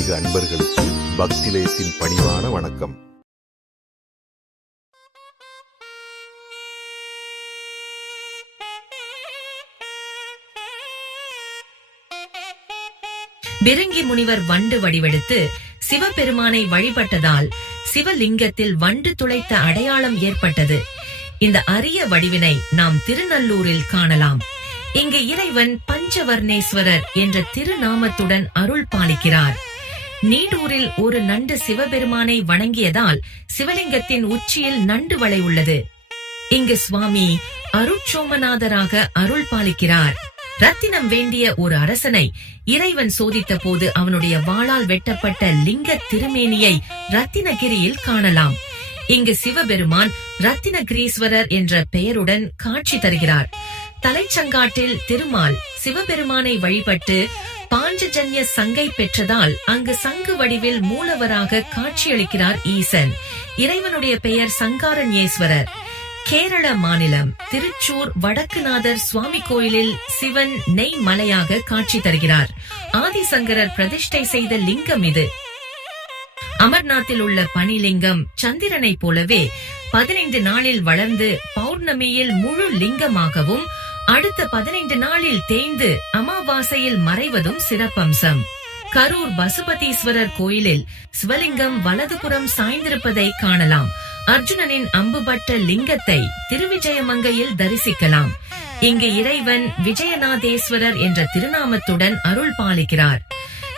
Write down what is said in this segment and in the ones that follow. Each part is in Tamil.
ஆன்மீக அன்பர்களுக்கு பக்திலயத்தின் பணிவான வணக்கம். பிருங்கி முனிவர் வண்டு வடிவெடுத்து சிவபெருமானை வழிபட்டதால் சிவலிங்கத்தில் வண்டு துளைத்த அடையாளம் ஏற்பட்டது. இந்த அரிய வடிவினை நாம் திருநல்லூரில் காணலாம். இங்கு இறைவன் பஞ்சவர்ணேஸ்வரர் என்ற திருநாமத்துடன் அருள் பாலிக்கிறார். நீடூரில் ஒரு நண்டு சிவபெருமானை வணங்கியதால் சிவலிங்கத்தின் உச்சியில் நண்டு வளை உள்ளது. இங்கு சுவாமி அருட்சோமநாதராக அருள் பாலிக்கிறார். ரத்தினம் வேண்டிய ஒரு அரசனை இறைவன் சோதித்த போது அவனுடைய வாளால் வெட்டப்பட்ட லிங்க திருமேனியை ரத்தினகிரியில் காணலாம். இங்கு சிவபெருமான் ரத்தினகிரீஸ்வரர் என்ற பெயருடன் காட்சி தருகிறார். தலைச்சங்காட்டில் திருமால் சிவபெருமானை வழிபட்டு பாஞ்சஜன்ய சங்கை பெற்றதால் அங்கு சங்கு வடிவில் மூலவராக காட்சியளிக்கிறார் ஈசன். இறைவனுடைய பெயர் சங்காரண்யேஸ்வரர். கேரள மாநிலம் திருச்சூர் வடக்குநாதர் சுவாமி கோயிலில் சிவன் நெய் மலையாக காட்சி தருகிறார். ஆதிசங்கரர் பிரதிஷ்டை செய்த லிங்கம் இது. அமர்நாத்தில் உள்ள பனிலிங்கம் சந்திரனை போலவே பதினைந்து நாளில் வளர்ந்து பௌர்ணமியில் முழு லிங்கமாகவும் அடுத்த பதினைந்து நாளில் தேய்ந்து அமாவாசையில் மறைவதும் சிறப்பம்சம். கரூர் பசுபதீஸ்வரர் கோயிலில் சிவலிங்கம் வலதுபுறம் சாய்ந்திருப்பதை காணலாம். அர்ஜுனனின் அம்புபட்ட லிங்கத்தை திருவிஜயமங்கையில் தரிசிக்கலாம். இங்கு இறைவன் விஜயநாதேஸ்வரர் என்ற திருநாமத்துடன் அருள் பாலிக்கிறார்.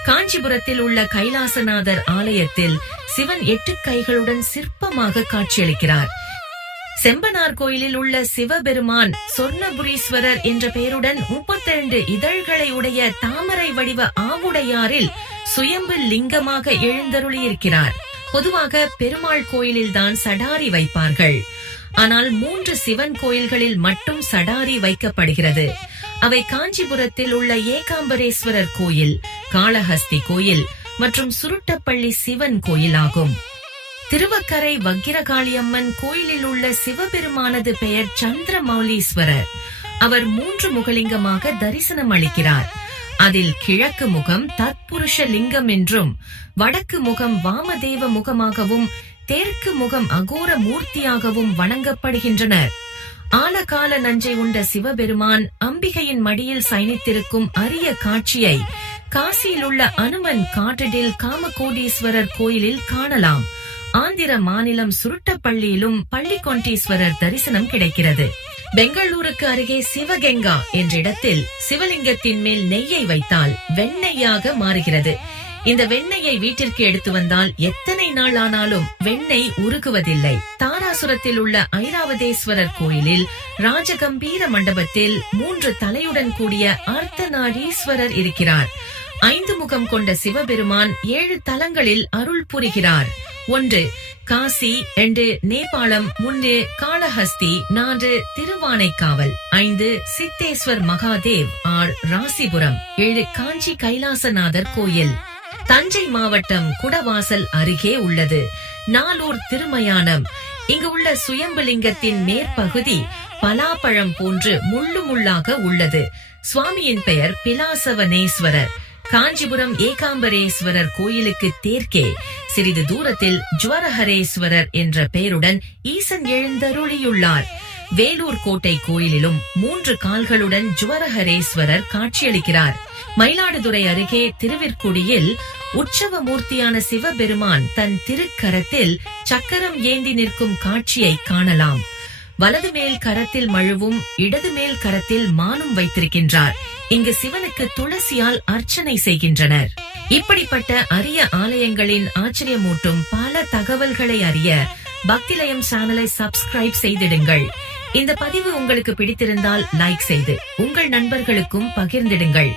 காஞ்சிபுரத்தில் உள்ள கைலாசநாதர் ஆலயத்தில் சிவன் எட்டு கைகளுடன் சிற்பமாக காட்சியளிக்கிறார். செம்பனார் கோயிலில் உள்ள சிவபெருமான் சொர்ணபுரீஸ்வரர் என்ற பெயருடன் முப்பத்திரண்டு இதழ்களை உடைய தாமரை வடிவ ஆவுடையாரில் சுயம்பு லிங்கமாக எழுந்தருளியிருக்கிறார். பொதுவாக பெருமாள் கோயிலில்தான் சடாரி வைப்பார்கள். ஆனால் மூன்று சிவன் கோயில்களில் மட்டும் சடாரி வைக்கப்படுகிறது. அவை காஞ்சிபுரத்தில் உள்ள ஏகாம்பரேஸ்வரர் கோயில் காளஹஸ்தி கோயில் மற்றும் சுருட்டப்பள்ளி சிவன் கோயில் ஆகும் திருவக்கரை வக்கிரகாளியம்மன் கோயிலில் உள்ள சிவபெருமானது பெயர் சந்திரமௌலீஸ்வரர். அவர் மூன்று முகலிங்கமாக தரிசனம் அளிக்கிறார். அதில் கிழக்கு முகம் தத்புருஷ லிங்கம் என்றும் வடக்கு முகம் வாமதேவ முகமாகவும் தெற்கு முகம் அகோர மூர்த்தியாகவும் வணங்கப்படுகின்றனர். ஆலகால நஞ்சை உண்ட சிவபெருமான் அம்பிகையின் மடியில் சயனித்திருக்கும் அரிய காட்சியை காசியில் உள்ள அனுமன் காட்டடில் காமகோடீஸ்வரர் கோயிலில் காணலாம். ஆந்திர மாநிலம் சுருட்டப்பள்ளியிலும் பள்ளிக்கொண்டீஸ்வரர் தரிசனம் கிடைக்கிறது. பெங்களூருக்கு அருகே சிவகங்கா என்ற இடத்தில் சிவலிங்கத்தின் மேல் நெய்யை வைத்தால் வெண்ணெய்யாக மாறுகிறது. இந்த வெண்ணெயை வீட்டிற்கு எடுத்து வந்தால் எத்தனை நாள் ஆனாலும் வெண்ணெய் உருகுவதில்லை. தாராசுரத்தில் உள்ள ஐராவதேஸ்வரர் கோயிலில் ராஜகம்பீர மண்டபத்தில் மூன்று தலையுடன் கூடிய அர்த்தநாடீஸ்வரர் இருக்கிறார். ஐந்து முகம் கொண்ட சிவபெருமான் ஏழு தலங்களில் அருள் புரிகிறார். ஒன்று காசி ரெண்டு நேபாளம் மூன்று காளஹஸ்தி நான்கு திருவானைக்காவல். ஐந்து சித்தேஸ்வர் மகாதேவ் ஆறு ராசிபுரம். ஏழு காஞ்சி கைலாசநாதர் கோயில். தஞ்சை மாவட்டம் குடவாசல் அருகே உள்ளது. நாலூர் திருமயானம். இங்கு உள்ள சுயம்புலிங்கத்தின் மேற்பகுதி பலாப்பழம் போன்று முள்ளு முள்ளாக உள்ளது. சுவாமியின் பெயர் பிலாசவனேஸ்வரர். காஞ்சிபுரம் ஏகாம்பரேஸ்வரர் கோயிலுக்கு தேர்க்கே சிறிது தூரத்தில் ஜுவரஹரேஸ்வரர் என்ற பெயருடன் ஈசன் எழுந்தருளியுள்ளார். வேலூர் கோட்டை கோயிலிலும் மூன்று கால்களுடன் ஜுவரஹரேஸ்வரர் காட்சியளிக்கிறார். மயிலாடுதுறை அருகே திருவிற்குடியில் உற்சவ மூர்த்தியான சிவபெருமான் தன் திருக்கரத்தில் சக்கரம் ஏந்தி நிற்கும் காட்சியை காணலாம். வலது மேல் கரத்தில் மழுவும் இடது மேல் கரத்தில் மானும் வைத்திருக்கின்றார். இங்கு சிவனுக்கு துளசியால் அர்ச்சனை செய்கின்றனர். இப்படிப்பட்ட அரிய ஆலயங்களின் ஆச்சரியமூட்டும் பல தகவல்களை அறிய பக்திலயம் சேனலை சப்ஸ்கிரைப் செய்திடுங்கள். இந்த பதிவு உங்களுக்கு பிடித்திருந்தால் லைக் செய்து உங்கள் நண்பர்களுக்கும் பகிர்ந்திடுங்கள்.